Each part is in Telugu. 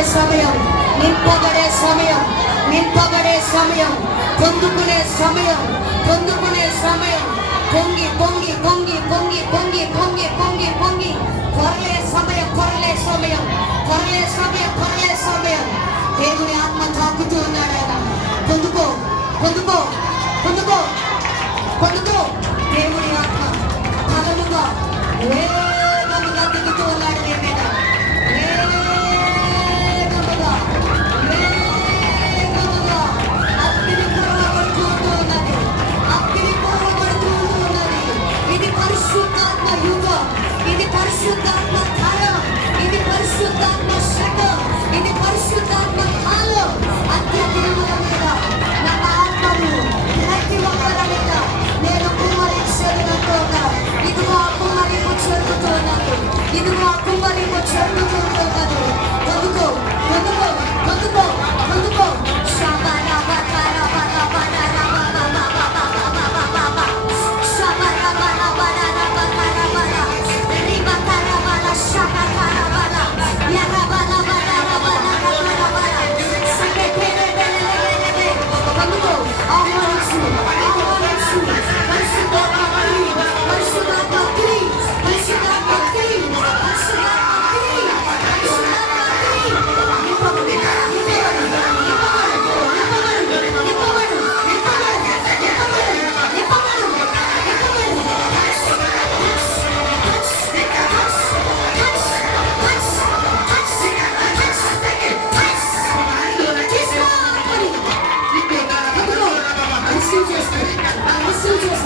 நிற்பவரே சமயம் நிற்பவரே சமயம் நிற்பவரே சமயம் பொந்துக்குனே சமயம் பொந்துக்குனே சமயம் பொங்கி பொங்கி பொங்கி பொங்கி பொங்கி பொங்கி பொங்கி பொங்கி You got me.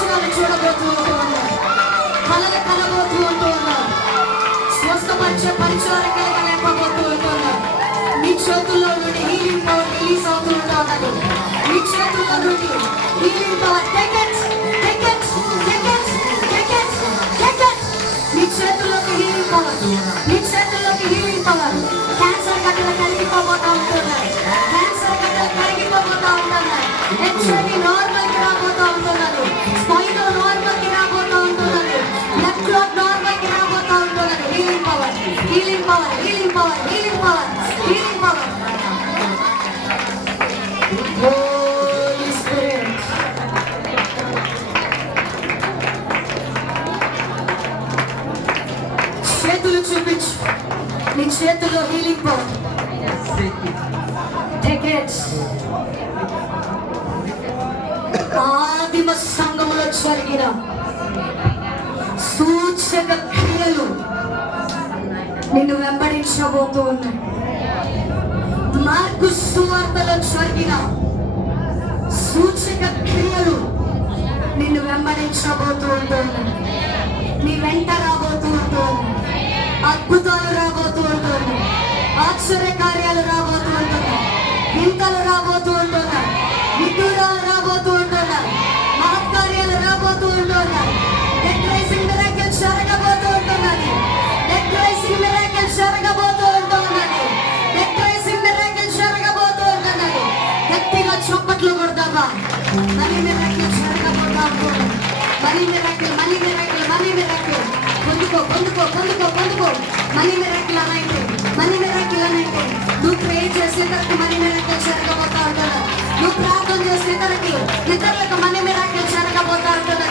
దర్శనాలు చూడబోతూ ఉంటూ ఉన్నారు కళలు కలబోతూ ఉంటూ ఉన్నారు స్వస్థపరిచే పరిచారకులుగా లేపబోతూ ఉంటున్నారు మీ చేతుల్లో నుండి హీలింగ్ పవర్ రిలీజ్ అవుతూ ఉంటున్నది మీ చేతుల్లో నుండి healing power tickets tickets tickets tickets tickets మీ చేతుల్లోకి హీలింగ్ పవర్ మీ చేతుల్లోకి హీలింగ్ పవర్ క్యాన్సర్ గడ్డలు కరిగిపోబోతా ఉంటున్నాయి. క్యాన్సర్ గడ్డలు కరిగిపోబోతా ఉంటున్నాయి. హెచ్ఐవి నార్మల్కి రాబోతా టికెట్స్ ఆదిమ సంఘములో జరిగిన సూచక క్రియలు నిన్ను వెంబడించబోతూ ఉన్నాయి. మార్కు సువార్తలో జరిగిన సూచక క్రియలు నిన్ను వెంబడించబోతూ ఉంటుంది నీ వెంట రాబోతూ ఉంటుంది అద్భుతాలు రాబోతూ ఉంటుంది ఆశ్చర్య పొందుకో పొందుకో మనీ మిరట్లు అయితే మనీ మిరట్లు అయితే. నువ్వు ప్రే చేసే తరకు మనీ మిరట్లు జరగబోతా ఉంటుందా? నువ్వు ప్రార్థన చేసే తరకు ఇతరులకు మనీ మిరట్లు జరగబోతా ఉంటుందా?